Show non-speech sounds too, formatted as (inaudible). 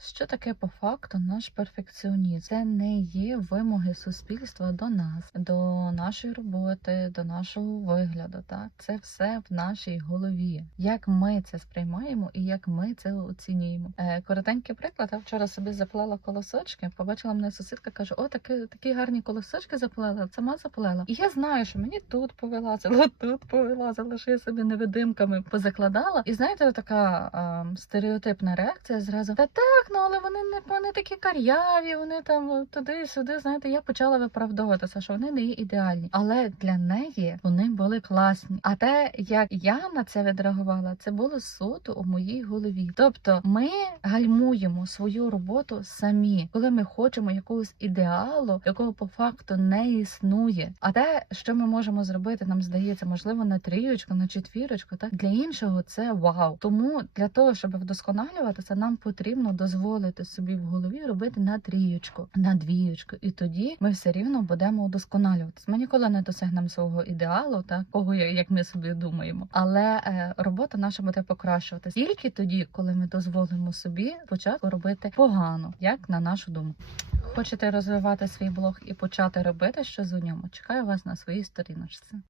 Що таке по факту наш перфекціонізм? Це не є вимоги суспільства до нас, до нашої роботи, до нашого вигляду. Так, це все в нашій голові. Як ми це сприймаємо і як ми це оцінюємо. Е, коротенький приклад. Я вчора собі заплела колосочки. Побачила мене сусідка, каже: О, такі, такі гарні колосочки заплела. Сама заплела. І я знаю, що мені тут повилазило, (laughs) тут повилазило, що я собі невидимками позакладала. І знаєте, така ем, стереотипна реакція зразу: Та так, ну але вони не вони такі кар'яві, вони там туди-сюди. Знаєте, я почала виправдовуватися, що вони не є ідеальні. Але для неї вони були класні. А те, як я на це відреагувала, це було суто у моїй голові. Тобто, ми гальмуємо свою роботу самі, коли ми хочемо якогось ідеалу, якого по факту не існує. А те, що ми можемо зробити, нам здається, можливо, на трієчку, на четвірочку, так для іншого це вау. Тому для того, щоб вдосконалюватися, нам потрібно дозволити собі в голові робити на трієчку, на двієчку, і тоді ми все рівно будемо удосконалюватися. Ми ніколи не досягнемо свого ідеалу, так кого я- як ми собі думаємо. Але е, робота наша буде покращуватися тільки тоді, коли ми дозволимо собі спочатку робити погано, як на нашу думку. Хочете розвивати свій блог і почати робити щось у ньому? Чекаю вас на своїй сторіночці.